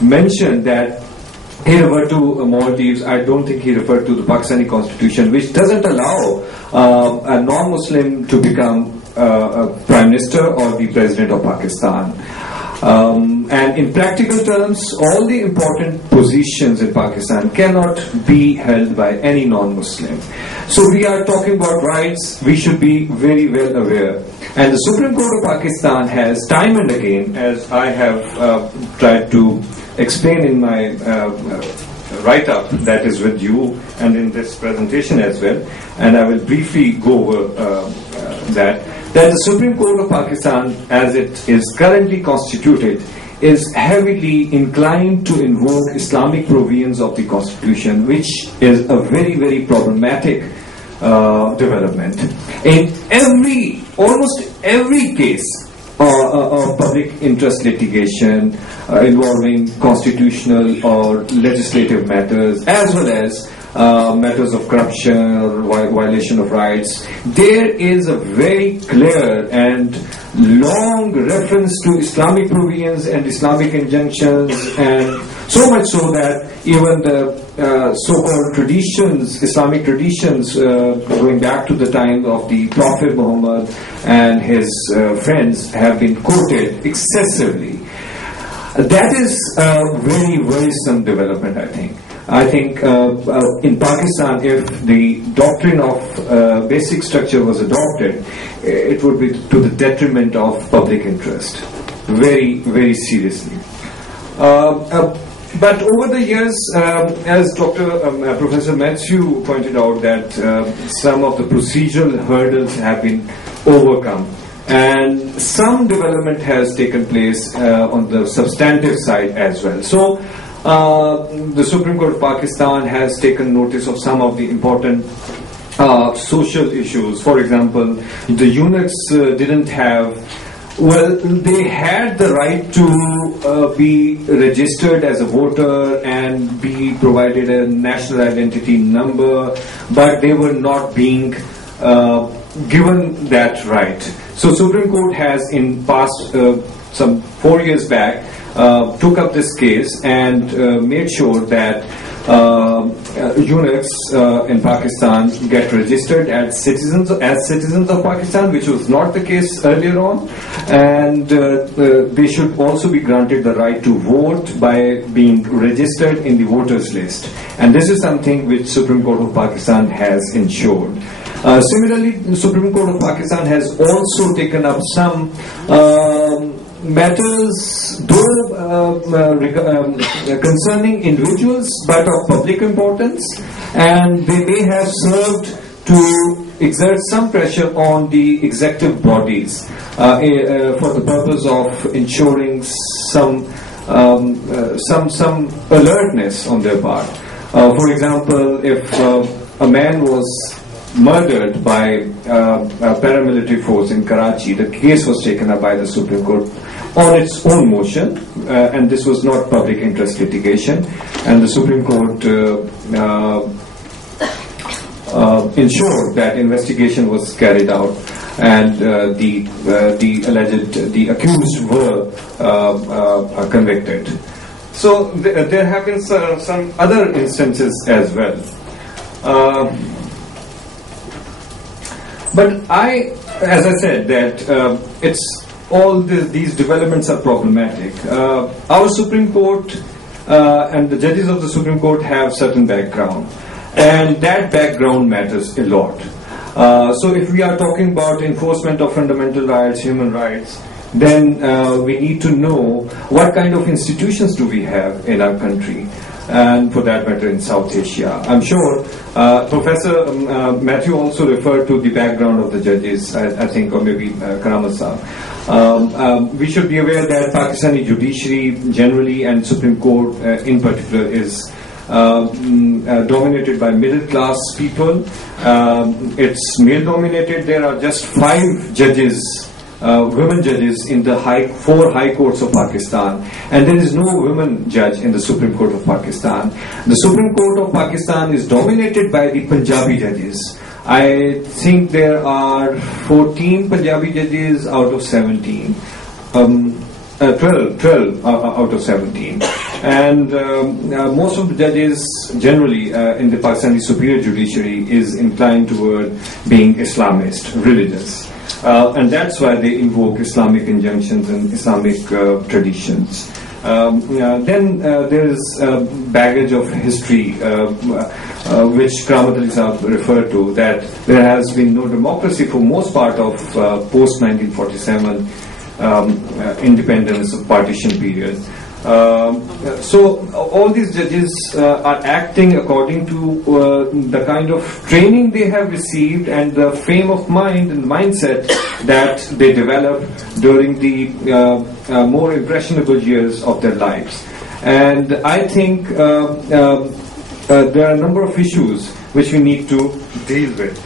mentioned that he referred to Maldives. I don't think he referred to the Pakistani constitution, which doesn't allow a non-Muslim to become a prime minister or the president of Pakistan. And in practical terms, all the important positions in Pakistan cannot be held by any non-Muslim. So we are talking about rights. We should be very well aware. And the Supreme Court of Pakistan has time and again, as I have tried to explain in my write-up that is with you and in this presentation as well, and I will briefly go over that the Supreme Court of Pakistan, as it is currently constituted, is heavily inclined to invoke Islamic provisions of the Constitution, which is a very, very problematic development. In almost every case of public interest litigation involving constitutional or legislative matters, as well as matters of corruption or violation of rights, there is a very clear and long reference to Islamic provisions and Islamic injunctions, and so much so that even the so-called traditions, Islamic traditions, going back to the time of the Prophet Muhammad and his friends, have been quoted excessively. That is a very worrisome development, I think. I think in Pakistan, if the doctrine of basic structure was adopted, it would be to the detriment of public interest, very, very seriously. But over the years, as Professor Matthew pointed out, that some of the procedural hurdles have been overcome, and some development has taken place on the substantive side as well. So the Supreme Court of Pakistan has taken notice of some of the important social issues. For example, the eunuchs didn't have, well, they had the right to be registered as a voter and be provided a national identity number, but they were not being given that right. So Supreme Court has in past, some 4 years back, took up this case and made sure that eunuchs in Pakistan get registered as citizens of Pakistan, which was not the case earlier on, and they should also be granted the right to vote by being registered in the voters list. And this is something which Supreme Court of Pakistan has ensured. Similarly, the Supreme Court of Pakistan has also taken up some matters, though concerning individuals, but of public importance, and they may have served to exert some pressure on the executive bodies for the purpose of ensuring some alertness on their part. For example, if a man was murdered by a paramilitary force in Karachi, the case was taken up by the Supreme Court on its own motion, and this was not public interest litigation, and the Supreme Court ensured that investigation was carried out, and the accused were convicted. So there have been some other instances as well. But as I said, that it's all these developments are problematic. Our Supreme Court and the judges of the Supreme Court have certain background, and that background matters a lot. So if we are talking about enforcement of fundamental rights, human rights, then we need to know what kind of institutions do we have in our country, and for that matter in South Asia. I'm sure Professor Matthew also referred to the background of the judges, I think, or maybe Karamat Saab. We should be aware that Pakistani judiciary generally and Supreme Court in particular is dominated by middle class people. It's male dominated. There are just 5 judges, women judges in the 4 high courts of Pakistan, and there is no women judge in the Supreme Court of Pakistan. The Supreme Court of Pakistan is dominated by the Punjabi judges. I think there are 14 Punjabi judges out of 17. 12 out of 17. And most of the judges generally in the Pakistani superior judiciary is inclined toward being Islamist, religious. And that's why they invoke Islamic injunctions and Islamic traditions. Then there is baggage of history, which Kramat Ali Saab referred to, that there has been no democracy for most part of post-1947 independence of partition period. So all these judges are acting according to the kind of training they have received and the frame of mind and mindset that they develop during the more impressionable years of their lives. And I think there are a number of issues which we need to deal with.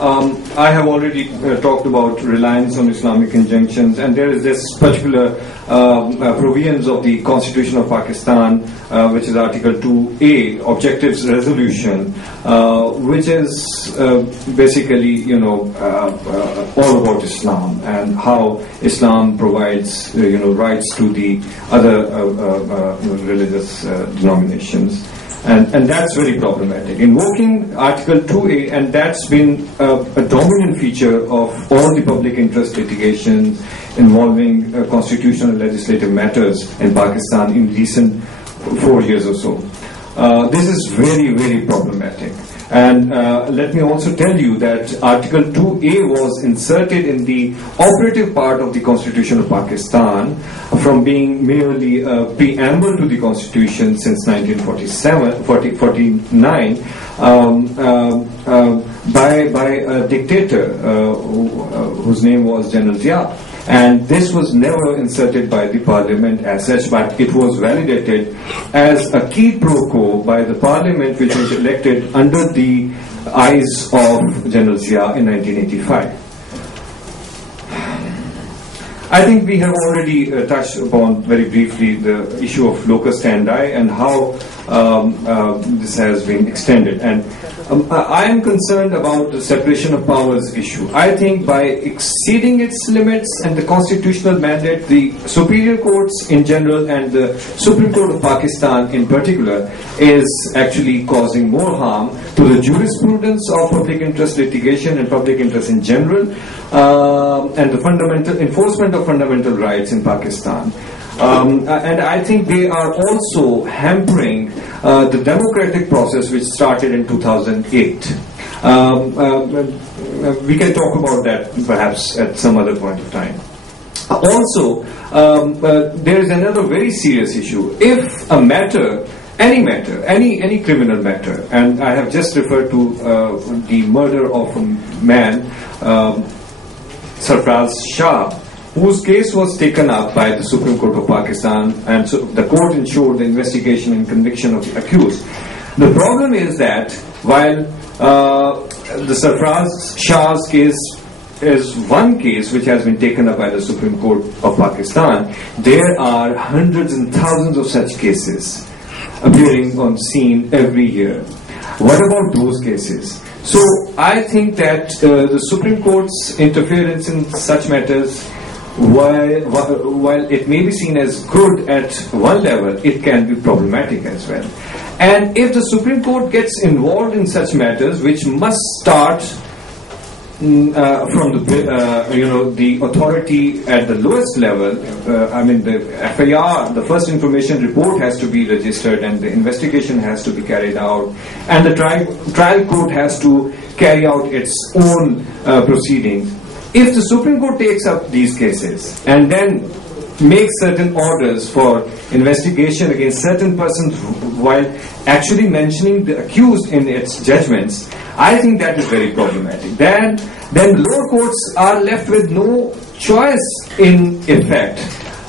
I have already talked about reliance on Islamic injunctions, and there is this particular provisions of the Constitution of Pakistan, which is Article 2A, Objectives Resolution, which is basically, all about Islam and how Islam provides, rights to the other religious denominations. And that's very problematic. Invoking Article 2A, and that's been a dominant feature of all the public interest litigations involving constitutional and legislative matters in Pakistan in recent 4 years or so. This is very, very problematic. And let me also tell you that Article 2A was inserted in the operative part of the Constitution of Pakistan from being merely a preamble to the Constitution since 1949 by a dictator whose name was General Zia. And this was never inserted by the parliament as such, but it was validated as a quid pro quo by the parliament, which was elected under the eyes of General Zia in 1985. I think we have already touched upon very briefly the issue of locus standi and how this has been extended. And I am concerned about the separation of powers issue. I think by exceeding its limits and the constitutional mandate, the superior courts in general and the Supreme Court of Pakistan in particular is actually causing more harm to the jurisprudence of public interest litigation and public interest in general, and the fundamental enforcement of fundamental rights in Pakistan. And I think they are also hampering the democratic process which started in 2008. We can talk about that perhaps at some other point of time. Also, there is another very serious issue. If a matter, any criminal matter, and I have just referred to the murder of a man, Sarfraz Shah, whose case was taken up by the Supreme Court of Pakistan, and so the court ensured the investigation and conviction of the accused. The problem is that while the Sarfraz Shah's case is one case which has been taken up by the Supreme Court of Pakistan, there are hundreds and thousands of such cases appearing on scene every year. What about those cases? So I think that the Supreme Court's interference in such matters, while it may be seen as good at one level, it can be problematic as well. And if the Supreme Court gets involved in such matters, which must start from the authority at the lowest level, the FIR, the first information report has to be registered, and the investigation has to be carried out, and the trial court has to carry out its own proceedings. If the Supreme Court takes up these cases and then makes certain orders for investigation against certain persons while actually mentioning the accused in its judgments, I think that is very problematic. Then lower courts are left with no choice in effect.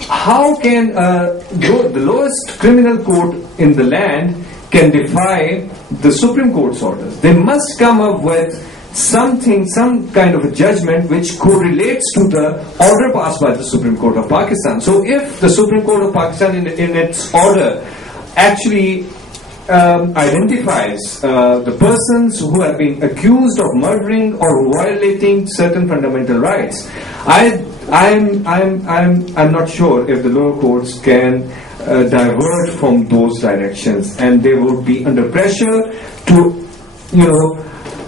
How can the lowest criminal court in the land can defy the Supreme Court's orders? They must come up with some kind of a judgment which correlates to the order passed by the Supreme Court of Pakistan. So if the Supreme Court of Pakistan in its order actually identifies the persons who have been accused of murdering or violating certain fundamental rights. I'm not sure if the lower courts can divert from those directions, and they would be under pressure to,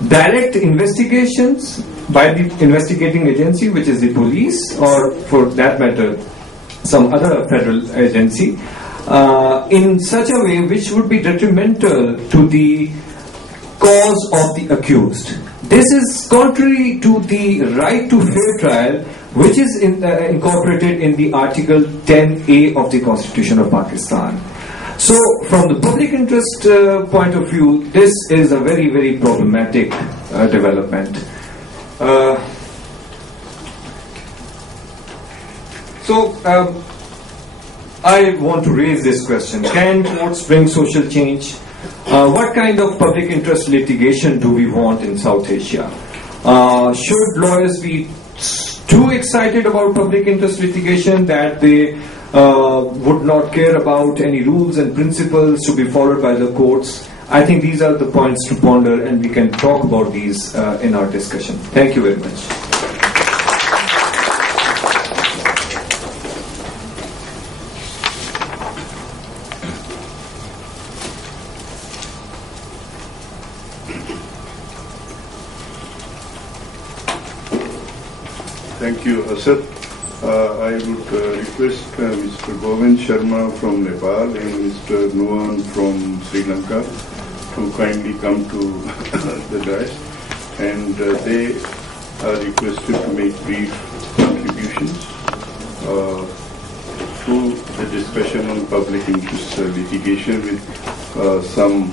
direct investigations by the investigating agency, which is the police, or for that matter, some other federal agency, in such a way which would be detrimental to the cause of the accused. This is contrary to the right to fair trial, which is incorporated in the Article 10A of the Constitution of Pakistan. So, from the public interest point of view, this is a very, very problematic development. I want to raise this question. Can courts bring social change? What kind of public interest litigation do we want in South Asia? Should lawyers be too excited about public interest litigation that they would not care about any rules and principles to be followed by the courts? I think these are the points to ponder, and we can talk about these in our discussion. Thank you very much. Thank you, Asad. I would request Mr. Govind Sharma from Nepal and Mr. Nuwan from Sri Lanka to kindly come to the dais, and they are requested to make brief contributions to the discussion on public interest litigation with some